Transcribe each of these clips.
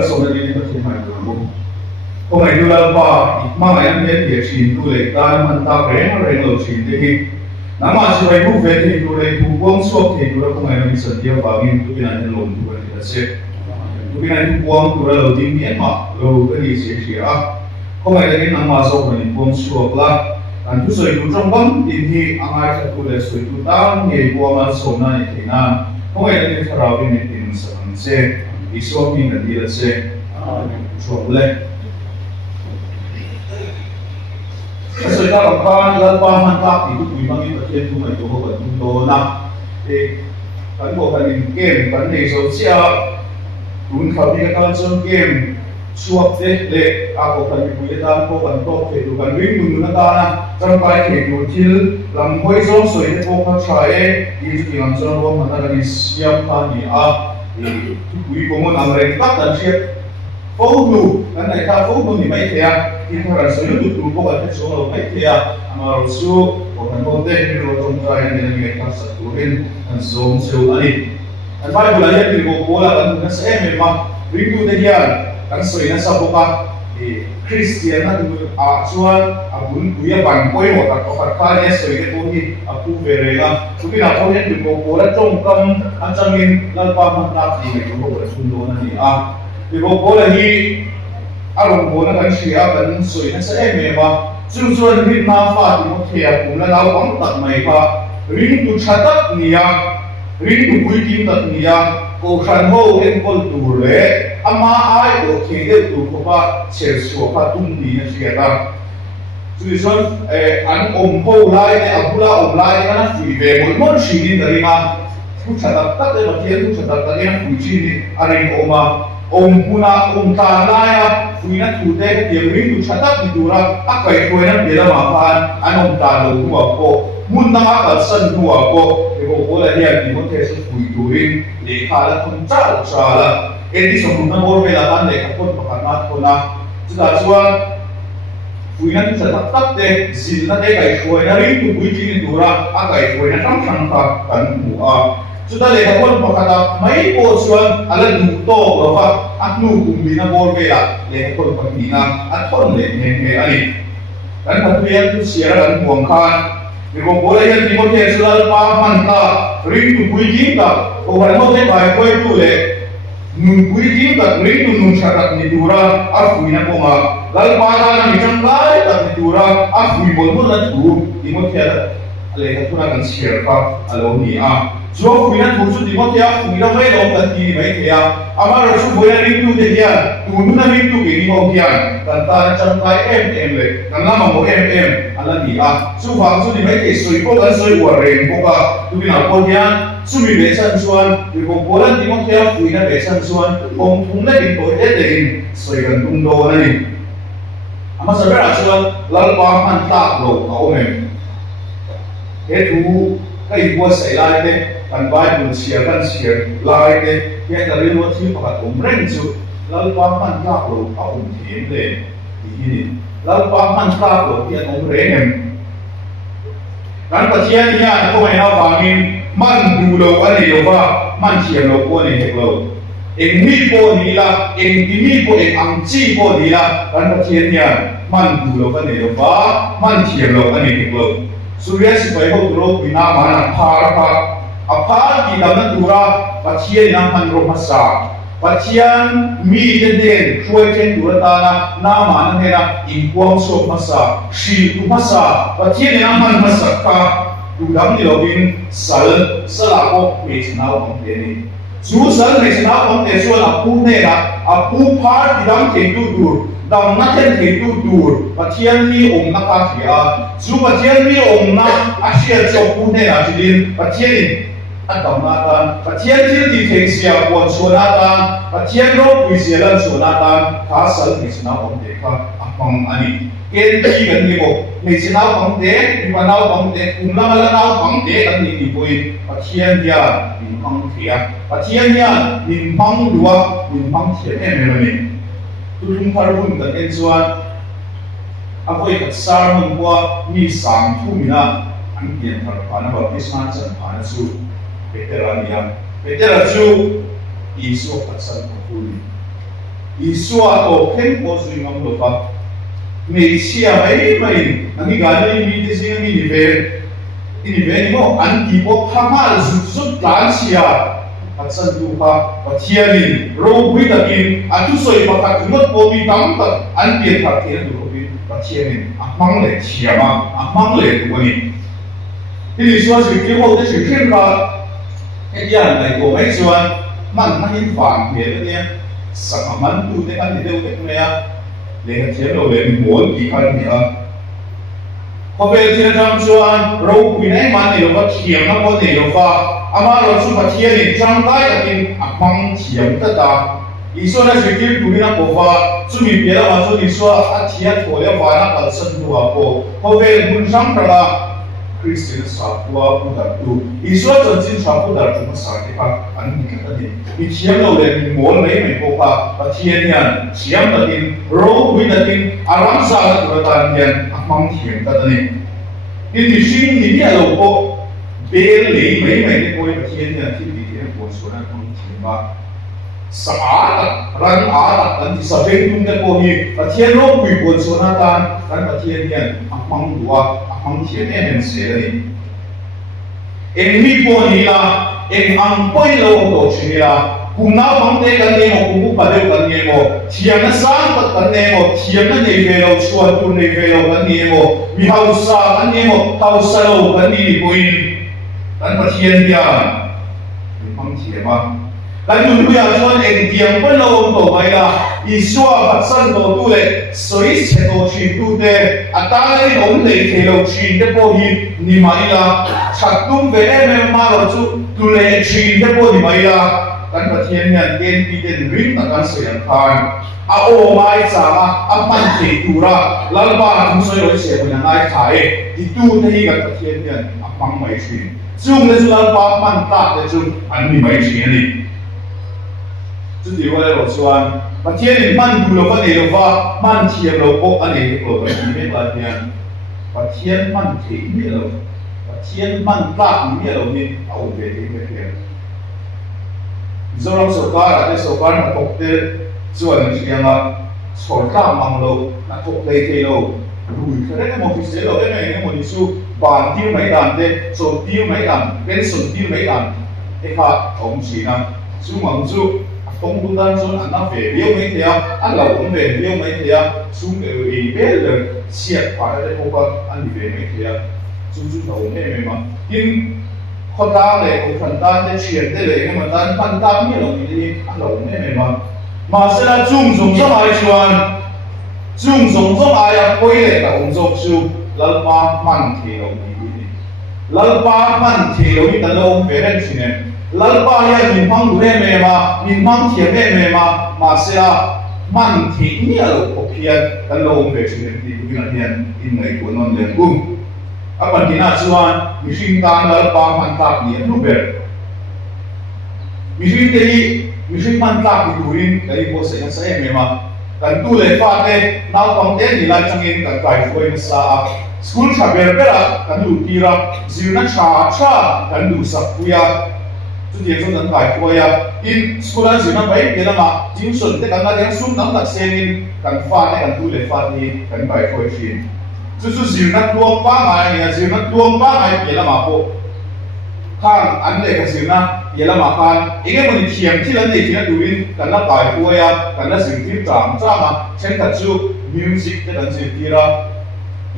so na din ito may mo kung may dulal pa mga yan yan sin dulay ta man ta reng sin de nama si may bu vet dulay bu buang suap dulay kung may sa dia bagin tu pinatin lom tu kan se tu pinatin buang dulay lo ding yan ma lo kani siya kung may lagi nama so kan buang suap la kan tu so itu trong bang ini angai sa tu le so itu tang ye buang so na ni tina kung may lagi sarapin ni tin sa se iso ni na dia se so le so ita kan lalpa man tak itu memang itu tu mai tu ko tu na kan ko kan game kan nei so sia kun khabi ka kan so game suap le ako kan bu le dan ko kan to ke tu kan ring mun na ta na chang pai ke tu til lam hoi so so ite ko ka chae i tu ki ang so ro ma ta ni siam pa ni a tu kui ko mo nam re tak tan sia phô đủ cái này ta phô đủ thì mấy thề thì thằng là sử dụng đủ có cái số là mấy thề mà số của thằng con tên thì nó trong cái này là người ta sử dụng đến thằng số siêu anh thằng phải là hiện thì bộ là thằng nó sẽ mềm mà ví dụ thế kia thằng sợi nó sao không thì Christian nó cũng chuan bún bún bằng quay một cái có phải cái sợi cái tôi thì cụ về rồi là chúng ta không hiện thì bộ là trong tâm anh trong mình là ba mặt nát thì mình cũng có xung đột này vì bộ là hi ông bố nó gắn xìa gắn sưởi nó sẽ mềm mà chung chung hít ma pha thì một thẻ cũng là lao bóng tật mày pha ring tu chặt tật nia ring tu bùi kim tật nia cô khăn hô lên con tù lệ ama ai cô thế để tù cô ba chèo sủa pha tung đi nó xìa ta chung chung anh hô lại này anh la lại nó phủi về một món xì đi đấy mà tu chặt tật đấy mà thiên tu chặt tật đấy nó phủi chi đi anh mà puna ta laya fuina tute tiang ring tu chata tidura akai koina bela mapan anom ta lo tua ko mun na ka san tua ko ego bola dia di mote se fui turin le kala kun cha cha la edi som na mor vela tan le ka pot pakanat ko na chuta chuan fuina tu chata tak te zil na de kai koina ring tu bui ti dura akai koina tam thang ka kan mu a chúng ta lấy cái con bọc hạt mấy bộ xuân là đủ to rồi và ăn nụ cùng bị nó bồi về là lấy cái con bọc gì na ăn con để nghe anh đánh thật bien tu xia là đánh buông khan vì có bố lấy cái một cái xuân ba man ta ring tu bui kim ta có phải một cái bài quay tu lệ nụ bui kim ta ring tu nụ chặt đặt ni dura áp bui na có mà lalu ba ta là mình chẳng lại đặt ni dura áp bui bốn một lần tu thì một cái lấy cái tu là cần xia ka alo ni so fuina thusu timothea fuina mai lo kan ti mai thea amar su boya ring tu de hian tu nu na ring tu ke ni ho hian kan ta chang kai em le kan na mo em ala ni su wang su ni mai ke soi ko kan soi wa ren ko ka tu bina ko hian su mi be san suan ti ko bolan timothea fuina be san suan ong thung na din ko de in soi kan tung do na ni ama sa ra suan lal pa man ta lo ka o em he tu cái bùa xảy lại đấy, bạn vai buồn xìa lại đấy, cái cái liên quan tới các ông rèn chú, lalu paman tak lo, ông thiền đấy, ini, lalu paman tak lo, dia ông rèn dan pasien ni ada kau yang bangin, man dulu ani doa, man siapa lo kau ni hek lo, mi po ni la, mi po angci po ni la, dan pasien ni man dulu ani doa, man siapa lo ani hek lo. Surya supaya hotro bina mana par di dalam dura pasien yang manro masa pasien mi den suai chen dura tanah nama nera ingkuang so masa si tu masa pasien yang man masa ka dudang di lobin sal selako mesnau pangdeni su sal mesnau pangdeni so apu nera apu par di dalam chen dur dam na chen thei tu dur pathian ni om na ka thia chu pathian ni om na asia chopu ne na jilin pathian atam na tan pathian til ti thei sia pon chona tan pathian ro pui sia lan chona tan kha sal ni sna om de kha apang ani ken ti kan ni bo ni sna om de ni ba na om de kum la la na om de kan ni pui pathian dia ni mang thia pathian dia ni mang dua ni mang thia ne ni tutung parun kan enzuan apoi kat sar mun bua ni sam thu mina an pian thar phana baptisma chan phana chu veteran chu isu kat san phuli Isua o ken po swing ang lupa. May siya may ang higala yung mitis yung iniben mo ang tipo hamal zut plan siya at sa lupa patiyanin robuy takin at usoy pakatungot po bitang ang piet patiyan robuy patiyanin amang le siya amang le tuwani ini suas bikin mo de sikin ka yan ay ko may suan man mahin fang niya sa kaman tu de kan de de kaya le che lo le mo ki kan niya ko be tin jam chuan ro pi nei man ni lo ba thiam na ko nei lo fa ama lo su ba thian ni jam tai ta tin a pang thiam ta ta iso na zikir tu na ko fa su mi pe la ma su ni so a thia ko le wa na kal san tu a ko be bun sam ta ba Christian sa tua putar tu iso chon chin sa putar tu ma sa ke pa an ni ka ni mi thiam lo le mi mo nei me ko pa pa thian yan thiam ta tin ro pi ta tin aram sa la tu ta yan mang thiam ta ni ni shin ni ya lo ko be le mai mai ni ko pa thian yan thi bi thian ko so na mang thiam ba sa ran kan ti sa fe tum na ko hi pa thian ro pi ko so na tan kan pa thian yan mang dua ang thian en se ni en mi po ni la en ang poi lo to chi la kung na pang te kan ne mo kung pa de kan ne mo thiam na sang ta kan ne mo thiam na nei ve lo chuan tu nei ve lo kan ne mo mi hau sa kan ne mo hau sa lo kan ni po in kan pa thian ya ang thiam ma kan tu ya chuan en tiang pa lo to mai la isua patsan to tu le soi se to chi tu te atang ni om le the lo chi de po hi ni mai la chatum ve me ma lo chu tu le chi de po ni mai la kan pa thian yan den pi den rin ta kan se yan khan a o mai cha ma a man the tu ra lal ba thum soi lo se na ngai thai ti tu te hi kan pa thian yan a pang mai chi chung le chu lal ba man ta le chu an ni mai chi ni chu ti wa lo chuan mà thiên man du lo cái này lo va man thiên lo ko anh này lo cái gì mấy bạn nha và thiên man thiên mấy lo và thiên man ta mấy lo ni ao về thì mấy cái do lo số cả là số cả là học thế chuan cái gì mà số ta mang lo là học thế thế lo đuổi cái này một cái lo cái này một số bàn tiêu mấy đàn thế số tiêu mấy đàn cái số tiêu mấy đàn cái khác ông chỉ nằm số mong số công tu đan son anh nói về liêu mấy thia anh lâu cũng về liêu mấy thia xuống cái ủy bé là siết phải đấy không có anh về mấy thia xuống xuống đầu nghe mấy mà nhưng khó ta này cũng phần ta để chuyển để lấy nhưng mà ta phân ta như là gì anh lâu nghe mấy mà sẽ là chung dùng cho ai chuan chung dùng cho ai à quay lại là ông dâu chú lal ba man thì ông gì lal ba man thì ông đi tận đâu về đây xin em lal ba ya min mang du me ma min mang thiam me ma se a man thi ni a lo ko phian kan lo ve chin ti tu na hian in nei ko non len a pan tina chuan mi hring tan lal ba man tak ni lu ber mi hring te hi mi hring man tak ni turin kai ko se sa me ma kan tu le fa te nau pang te ni la changin kan kai foi sa a school cha ber bera kan lu tira zirna cha kan lu sa puya chú tiền số tận bài của ya in school anh chỉ nói vậy cái mà chính chuẩn thế càng ngày xuống nắm đặt xe in càng pha này càng tu lệ pha thì càng bài của chị chú chỉ nói tuông pha mai này chỉ nói tuông pha mai cái là mà bộ khang anh này cái chỉ nói cái là mà khang ý cái mình thiềm thì lần này thì nó tụi in càng là bài của ya càng làสิ่งที่trạm ra mà trên thật chú music cái đàn gì kia ra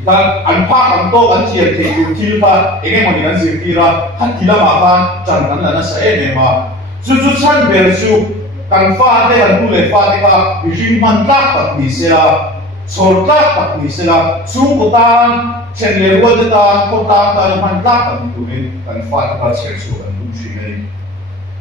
dan an pa an to an chia the tu thil pa enge mani an zir tira han kila ma kan chan kan la na sa e ma chu chan ber chu kan fa te an tu le fa te ka ring man tak tak ni se la chor tak tak ni se la chu ko tan chen le ro te ta ko ta man tak tak tu ni kan fa ta ka chen chu an tu chi nei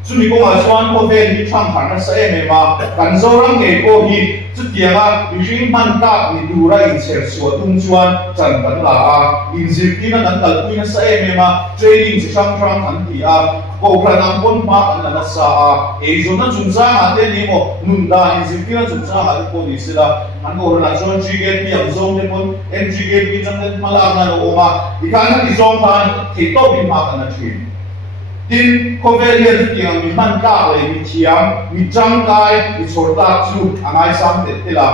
chu ni ko ma chuan ko ve ni thang khan na sa e ma kan zo rang nge ko hi chút tiền à, ví man ta thì đủ ra in chèn sửa tung chuan chẳng cần là à, in dịp kia nó nắn tận quy nó sẽ em mà trading chỉ sang thằng thì à, cổ phần nằm quân mà là nó sa à, ấy rồi nó dùng ra mà tên này một nung đa in dịp kia nó dùng ra mà cái gì sẽ là, anh cổ là cho GDP ở zone này một GDP trong cái mà làm là đồ mà, thì cái này thì zone thì tốt bị mà cái này chuyện tin covelia tiang mi man ka le mi thiam mi chang kai mi chor ta chu angai sam te la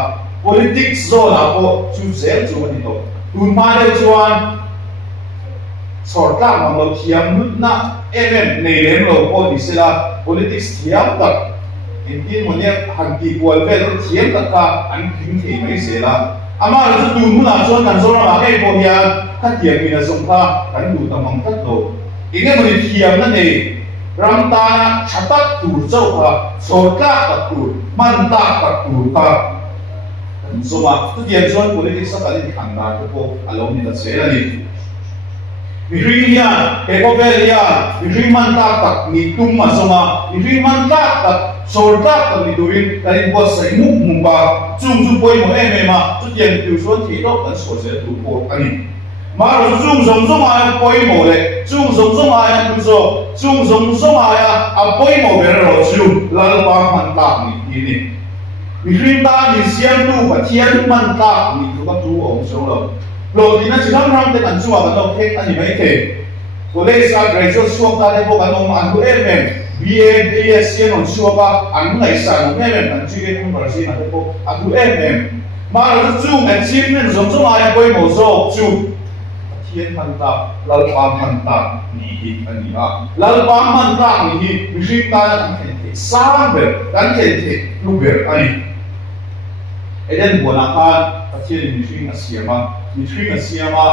politics zone a ko chu zel chu ni to tun ma le chuan chor ta ma lo thiam nut na nei lem lo ko di sela politics thiam tak in tin mo ne han ti kwal vel thiam tak ka an king thei mai se la ama lu tu mu na chuan kan zona ma ke ko hian ka tiang mi na song kha kan du tamang tak lo ine mo ni thiam na nei ram ta na chatak tur chau kha chor ka tak tur man ta tak tur ka kan zoma tu tiang chuan politics sa ka ni khang na ko alo ni ta se la ni mi ring ya ke ko vel ya mi ring man ta tak ni tum ma soma mi ring man ta tak chor ka tak ni durin kan bo sai mu ba chung chu poi mo ma tu tiang tu chuan thi do kan so se tu ko ani mà rồi chung giống giống ai bôi mồ đấy chung giống giống ai cũng so chung giống giống ai bôi mồ về rồi chung là ba man ta ni ni mi rim ta ni siam tu và thiên man ta ni tu các tu ông sống rồi thì nó chỉ thăm thăm cái tận chùa và đâu thế anh mấy thế của đây sao graduate xuống ta đây vô cái ông ăn của em BA BSc nó chùa ba ăn ngày sáng em ăn chuyên không phải gì mà đây vô ăn của em mà rồi chung achievement giống giống ai bôi mồ so chung thiên man ta lal pa man ta ni hi ani a lal pa man ta ni hi mi ta kan the sa ber kan the lu ber ani eden bona kan pathian mi asiama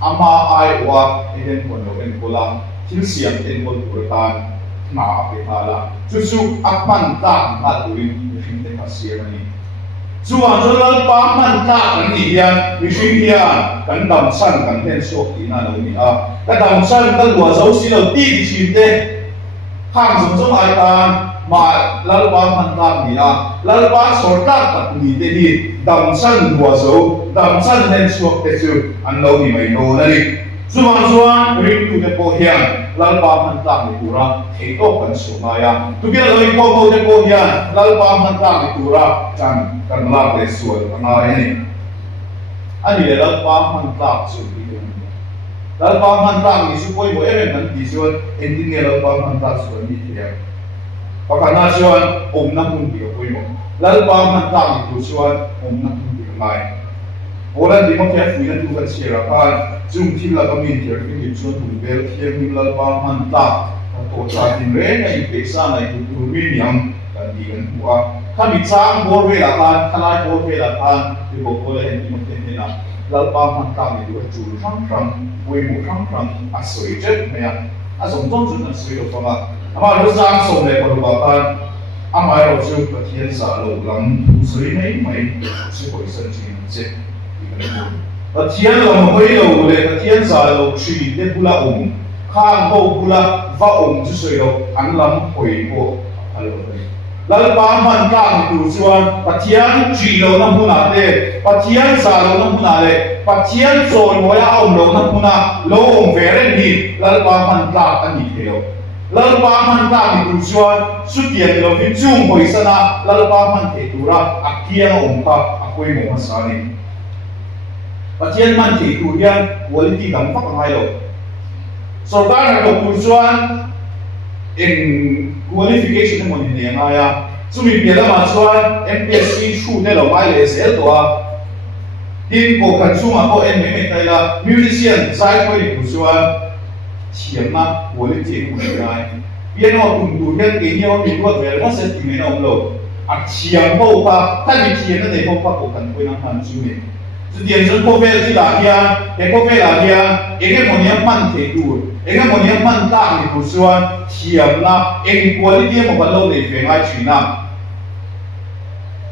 ama ai wa eden bono en kola thil siam en bol purtan na ape hala chu akman ta ma tuin mi te asiama ni chuan lal pa man ta kan ni hian mi hian kan dam san kan hen so ti na lo ni a ka dam san ka lua zo si lo ti chi te hang zum zum ai kan ma lal pa man ta ni a lal pa sor ta tak ni te hi dam san lua zo dam san hen so te chu an lo ni mai no na ni chuan ring tu te po hian lal pa man ta ni tura thei to kan so ma ya tu bia lo ko mo te po hian lal pa man ta ni tura kan la te sual ma ni ani le lal pa man ta chu ni lal pa man ta ni su poi mo em man ti chuan ending le lal pa man ta chu ni te pakana chuan om na mun ti poi mo lal pa man ta ni tu chuan om na mun ti mai Orang di mana punya tu kan siapa jum thil la kami ter ni chuan tu bel thiam ni lal pa man ta to cha tin re na i peksa na i tu ri nyam kan di kan bua kami chang bor ve la kan khalai bor ve la kan ti bo ko le hen ni mo ten na lal pa man ta ni du chu rang we mu rang a soi je me ya a som tong chu na soi lo fa ama lo sang som le ko ba kan ama ro chu pathian sa lo lam soi mai chu ko san chi che và thiên là một cái đầu để và thiên giả đầu chỉ để bula khang hậu bula và chứ sợi đầu ăn lắm hồi bộ lần ba man cả một chuan và thiên chỉ đầu năm hôm nào đấy và thiên giả đầu năm hôm nào đấy và thiên rồi mỗi ông đầu năm hôm nào lâu ông về lên đi lần ba man cả anh nhìn theo lần ba man cả một chuan xuất hiện đầu phía chung hồi sana lần ba man thể tu ra thiên ông cả quay một mặt sáng này và thiên man thì tu hian quality cảm phát hai rồi so cái này đọc tu chuan in qualification mo ni nga ya sumi pela ma chuan MPSC chu ne lo mai le sel to a tin ko kan chu ma ko en me tai la musician sai ko ni tu chuan thiam na quality mo ni ai piano tum tu hian ke ni o ni ko vel ma se ti me na lo a thiam ho pa ta ni thiam na ne ho pa ko kan ko na han chu ne点子破费去哪天？也破费哪天？一个某年慢铁路，一个某年慢大你不算甜啦，一个的点我们老得非爱去那，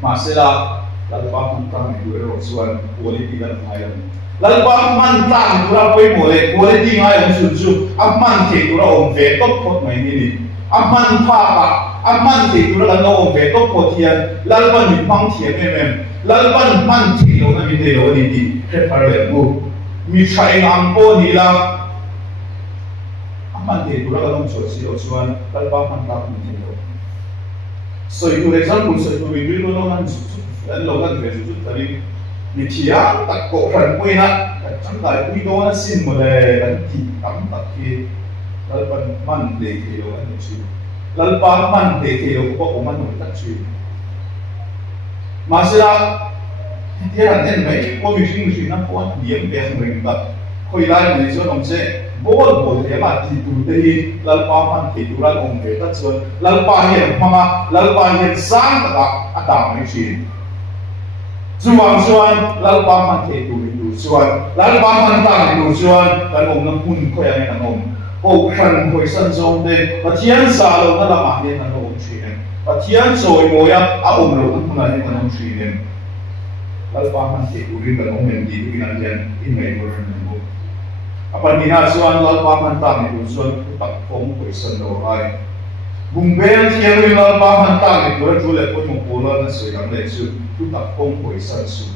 马是啦，那个把慢大你不要算，我的地方还有，那个把慢大你不要规模的，我的地方还有顺序，啊慢铁路我们非都破没你，啊慢怕吧，啊慢铁路那个我们非都破天，那个把你放甜妹妹。lal ban man thi lo na mi te lo ni ti he par le bu mi chai am po ni la aman te tu ra long so si o chuan lal ba man ta mi te lo so for example so tu mi lo lo nan an lo kan ve su tari mi thia tak ko ran pui na chang dai pui do na sin mo le kan ti tam tak ki lalpan man de thelo an chu lalpa man de thelo ko man no ta chu masira tiyan en mai ko mi sing na ko diem be ring ba khoi lai ni so om se bol te ma ti tu te hi lalpa man ti tu ran om ve ta chuan lalpa hian phanga lalpa hian sang ta ata mai chi chuang chuan lalpa man te tu tu chuan lalpa man ta tu chuan kan om nam hun khoi ai na om ko khan khoi san zong de pathian sa lo na la ma ne na om chi ne pathian soi mo ya a om lo na ne na om chi ne lalpa man te tu rin kan om men di tu nan jan in mai mo ran mo apa ni na chuan lalpa man ta ni tu chuan tak phong khoi san lo ai bung bel thiang ri lalpa man ta ni tu chu le ko mo ko lo na soi lam le chu tu tak phong khoi san su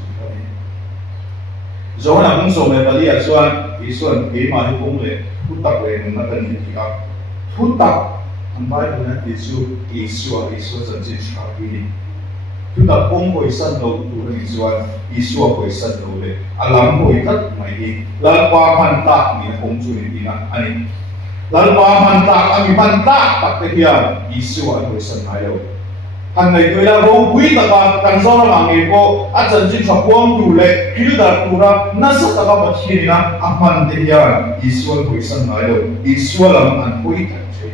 zo na kung so me bali a chuan i chuan ke ma hi kong le tu tak le na kan ni ki ka tu tak an bai bu na ti chu i suwa chan chin sha ki tu tak phong khoi san lo tu ni chuan i suwa khoi san lo le alam khoi tat mai hi lalpa man ta ni kong chu ni na ani lalpa man ta ami man ta tak te hian i suwa khoi san ai lo hàng ngày tôi đã rong quý tất cả càng sau là ngày cô anh chân chính sắp quăng đủ lệ khi đã đủ ra nó rất là các bạn khi na aman thì ya Israel hồi sinh lại rồi Israel làm anh quý thật chứ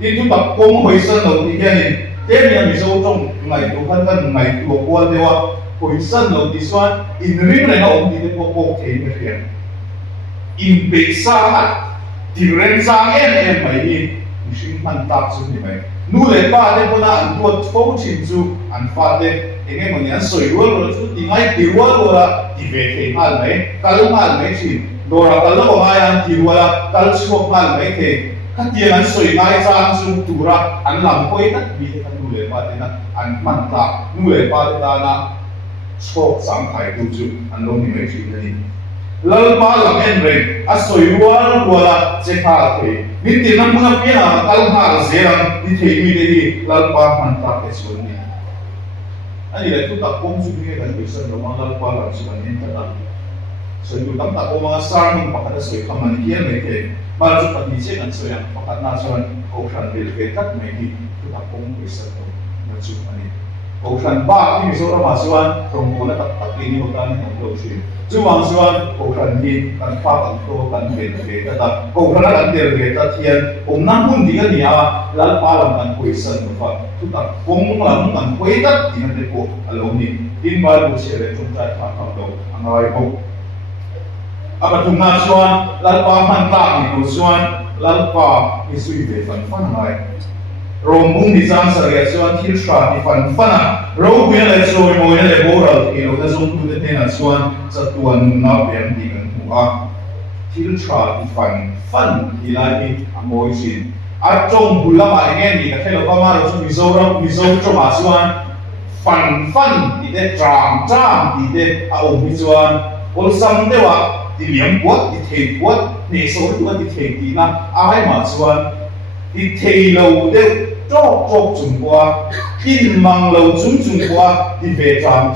đi chúng ta quăng hồi sinh rồi thì cái này thế này mình sâu trong ngày tôi phân ngày tôi qua đây wa hồi sinh rồi thì sao in rim này nó ông đi đến cô thế này kìa in bị sa thì ren sa em mày đi mình xin man tap xuống như vậy nu le pa de ko na an tuat fo chin chu an fa de enge mong yan soi ro ro chu ti ngai ti ro ro la ti ve the mal mai kal mal mai chin do ra kal lo ma yan ti ro la kal chu mal mai the ka ti an soi ngai chang chu tu ra an lam koi ta bi ta nu le pa de na an man ta nu le pa de ta na chok sang khai tu chu an lo ni mai chin ni lalpa lam en re a soi rual ruala che kha the mi ti nam na pia kal ha zeram ni thei mi de hi lalpa man ta ke sun ni ani le tu ta kom su ni kan bi san lo ma lalpa la su kan en ta so tu tam ta ko ma sar mun pa ka soi khaman ki me ke ma ju pa ni che kan soi an pa ka na chuan ko khan bil ke tak me hi tu ta kom bi san lo ma chu ani ko khan ba ki mi so ra ma chuan rong ko na tak tak ni ho ta ni lo shi chú hoàng xuân cổ thần đi cần pha cần tô cần về cái ta cổ thần là cần tiền về ta thiên cũng năm hun thì cái gì à lần ba làm cần quỳ sơn một phần chúng ta cũng làm cần quỳ tất thì nó được cổ lâu đi tin bài của sẽ để chúng ta phá phạm đầu anh nói không à mà chúng ta xuân lần ba man ta thì cổ xuân lần ba thì suy về phần phân này rong bung di sang sarga chuan thil thra ni fan fana ro buya le choi moi le boral ki lo ta zong tu te na chuan chatuan na bem di kan hu a thil thra ni fan hi lai hi a moi sin a chong bulama nge ni ka thelo pa ma ro chu mi zo cho ma chuan fan ti te tram ti te a om mi chuan ol sam te wa ti liam kwat ti thei kwat ne so tu ti thei ti na a hai ma chuan ti thei lo de chok chung qua in mang lo chung qua ti về tram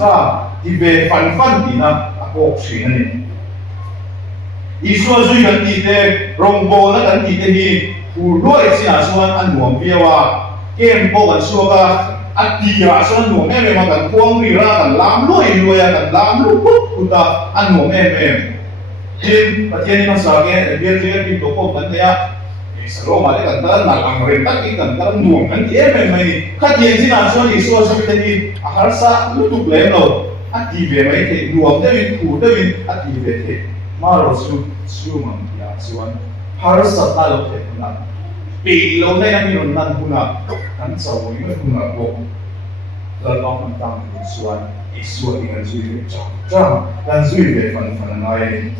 ti về fan ti na a kok sin ani isua zui kan ti te rong bo na kan ti te hi hu loi sina suan an nuam viawa kem po kan suaka a ti ra suan nuam em ma kan kuang ri ra kan lam loi kan lam lu put uta an nuam em hin pathian ni ma sa ke biar ti to ko kan ya salo ma le kan ta na ang ren tak ki kan ta nuam kan ti em mai kha ti sina suan isua zui te hi a har sa lu tu blem lo a ti ve mai te nuam te win khu te win a ti ve te maro su man ya suan har sa ta lo te na pe lo na yang ni nan huna kan sa wo ni huna ko la lo man tang suan suan ni kan zui cha kan zui ve fan ngai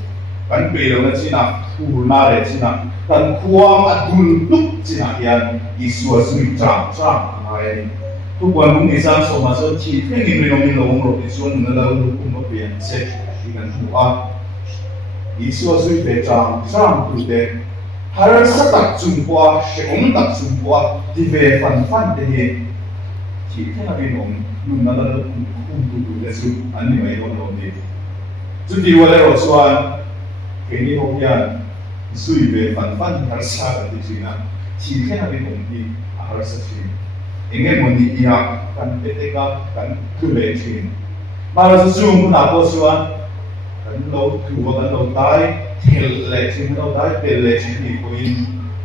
kan pe lo na china hu na le china kan khuang a dul tuk china hian isua zui cha ngai tu quan mong ni sang so ma so chi the ni mi lo ro ti suan na lo ku no pian se shi kan hu a Isua zui về trang tu de har sa tak chung qua se tak chung qua ti về fan de he chi the na bi nom nun na la tu le su an ni mai lo ni chu ti wa le ro suan ke ni ho hian suy về phần phân har sa là cái gì nào chỉ khi nào bên công ty har sa chuyện anh em muốn đi học cần biết cái cần cứ lệ chuyện mà là zoom cũng nào có xóa cần lâu thua cần lâu tái theo lệ chuyện lâu tái về lệ chuyện thì quên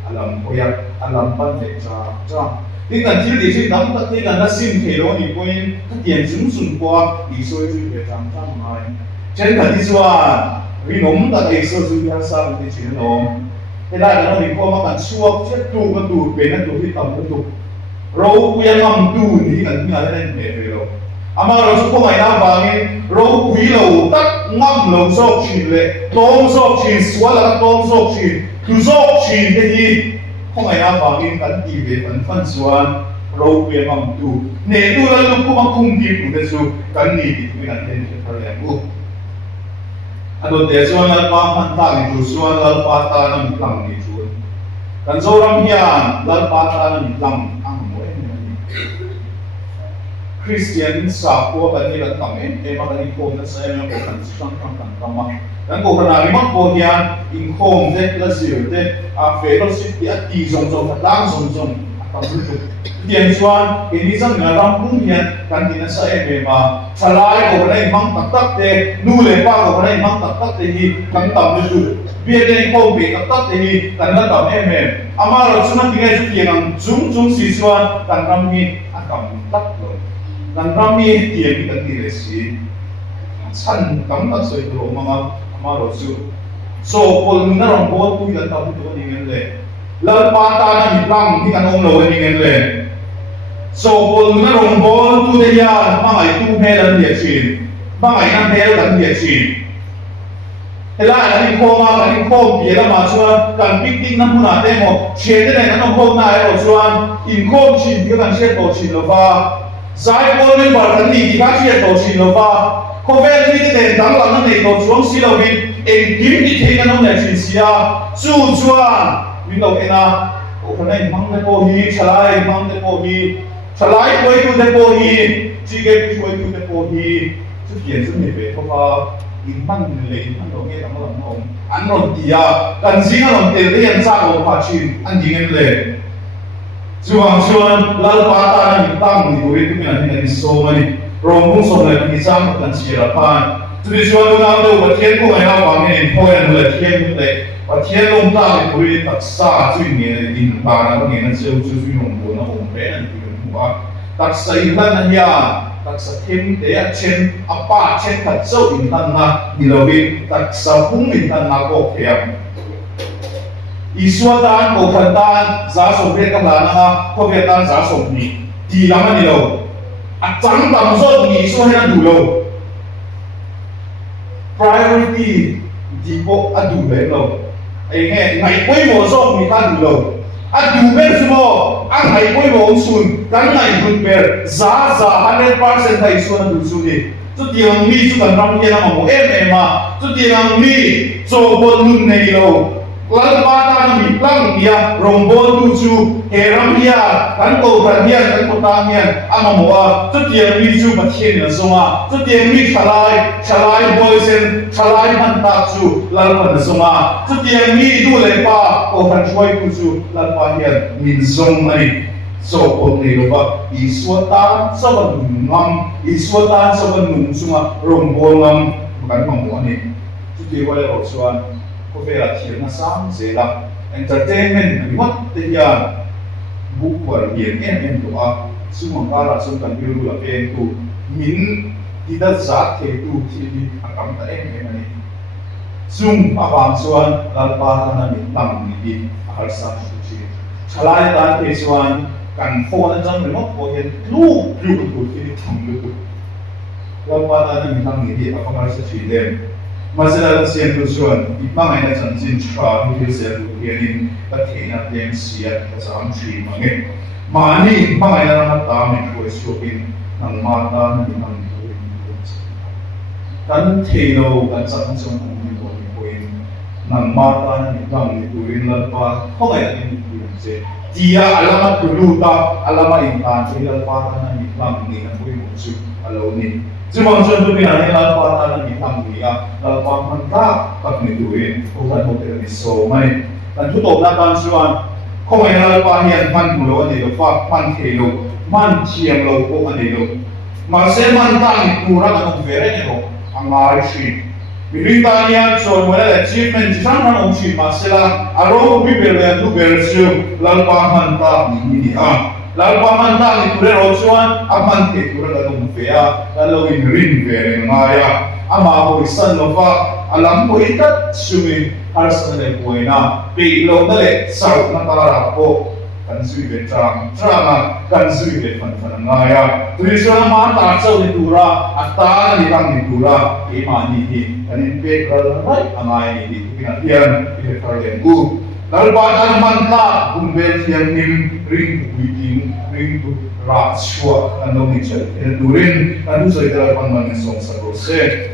alam koyak alam pan lệ cha thì cần chỉ để chuyện nắm tất thì cần nó xin thể đó thì quên các tiền chúng xuân qua đi soi chuyện về trang trang này trên cần đi xóa vì nóng ta thấy sơ suy ra sao thì chuyện nó thế là nó mình qua mà cần xua chết tu cái tu về nó tu thì tầm cái tu rồi bây giờ ngầm tu thì cần như là nên để rồi ama rồi số ngày nào vàng rồi quý lầu tắt ngầm lầu sọc chín lệ tôm sọc chín xóa là tôm sọc chín tu sọc chín cái gì không ngày nào vàng cần đi về phần phân xóa rồi bây giờ ngầm tu nè tu là lúc cũng không kịp của cái số cần đi thì mới cần đến cái thời điểm ano te chuan lalpa man ta ni chu chuan lalpa ta na mi tlang ni chu kan zo ram hian lalpa ta na mi tlang ang mo em Christian sa ko kan ni kan tam em ma kan ko na sa em ko kan sang kan ma kan ko na mi ma ko hian in khom de la sir de a fellowship ti ati zong zong ta zong zong ta bu tiền chuan cái đi dân người làm cũng hiện cần thì nó sẽ về mà trả lại của cái này mang tắc tắc thế nu lệ ba của cái này mang tắc tắc thế thì cần tầm được rồi biết đây không bị tắc tắc thế thì cần nó tầm em ama rồi chúng ta tiếng cái tiền chúng xí chuan cần làm gì ăn tầm tắc rồi cần làm gì tiền cần thì là gì sẵn cắm tắc sợi đồ mà ama rồi chú so còn nó làm bao nhiêu cần tầm được cái này lên lần ba ta nó bị lăng thì cần ông lôi cái này lên so còn nó rồng bol tu đây ya mà ngày tu he lần địa chỉ mà ngày năm he lần địa chỉ thế là đi khom mà đi khom bia là mà chuan cần biết tin năm nào đây một chuyện thế này nó khom này rồi chuan in khom chỉ cái cần xét tổ chỉ là ba giải bol nên bảo cần đi thì các xét tổ chỉ là ba có vẻ như thế này đáng là nó này tổ xuống xí là vì em kiếm đi thấy nó này chỉ xí à chu chuan vì đâu cái nào cái này mang cái bộ hi trái mang cái bộ hi trái quay tu cái bộ hi chỉ cái quay tu cái bộ hi chút tiền chút nhiều về không có in mang lấy mang đồ nghe làm không ăn rồi thì cần gì nó làm tiền để ăn sao cũng phải chịu ăn gì nghe lấy chuan lal pata na mitang ni kuwi tu na ni so mani romung so na ni sam kan sira pan tu di chuan na do pathian ko ai na wang ni phoi an le thian le pathian lom ta ni kuwi tak sa chu ni in ba na ni na chu yong bo na hom pe na ni ba tak sai lan na ya tak sa thêm để trên apa trên thật sâu in tan na ni lo bi tak sa hung in tan na ko thiam Iswa tan ko khantan za som re ka la na ko ve tan za som ni ti lama ni lo a chang tam so ni so he du lo priority di ko a du le lo ai nghe ngày quay mo so mi ta du lo a du be mo a ngày quay mo sun kan ngày hun ber za 100% thai so na du su ni tu tiang mi chu kan ram ke na mo em ma tu tiang mi so bon nun nei lo Lalu patah ni lang dia rombol tuju heram dia kan ko kan dia kan ko tangian ama moa tu dia mi ju pathian na songa tu dia mi chalai boysen chalai man ta ju lalu man songa tu dia mi du le pa ko kan choi tuju lalu pa hian min song mai so ko ni lo ba iswatan saban ngam iswatan saban nung sunga rombol ngam kan mo ni tu dia wala oswan có vẻ là thiệt là sáng dễ lắm entertainment bị mất tiền nhà bút của biển em tụ à xung quanh ta là xung quanh yêu là em tụ min thì đã giá thể tụ thì đi cảm ta em này xung vàng xuân là ba thằng này tăng đi har sa chi chalai ta thế xuân cần phô anh trong mình mất có hiện lu lu tụ thì thằng lu là ba thằng này tăng đi à har sa chi lên Masalah siang tujuan, ipang ay nasansin siya dahil sa lukianin pati na tiyang siya kasama siya mangit. Mani, ipang ay nangatami ko isyopin ng mata na limang tuwing kan telo kan sa konsong ng mata na limang tuwing lalpa, kung ay natin tuwing siya. dia alamat duluta alamat intan ilal pata na itlang ni ang buhay mo su alaw ni Simang sunod na ilal pata na itlang niya lalpaman ka pag nituin upan mo pero ni so may nantutok na kansuan kung ay lalpahian man mulo anilo fa man kilo man siyang lo ko anilo maseman tang kurang ang vereno ang marishi Bilita niya so wala achievement isang man si masila aro bibel tu bersio lalpaman ta ni ha lalpaman ta ni kure rosuan aman ke kure da tu fea lalu in rin vere maya ama ko isan no fa alam ko itat sumi aras na buena pe lo dale sau na tara ko kan sui be trama kan sui be fan ngaya tuliso na ma ta sau ni tura ata ni kang ni tura e mani hi kanin pe kral rai amai ni pinatian pe kral ku lalu badan manta gumbel yang nim ring buiting ring tu ra shua kan dong ni chat durin kan du sai dalam pandangan song sa rose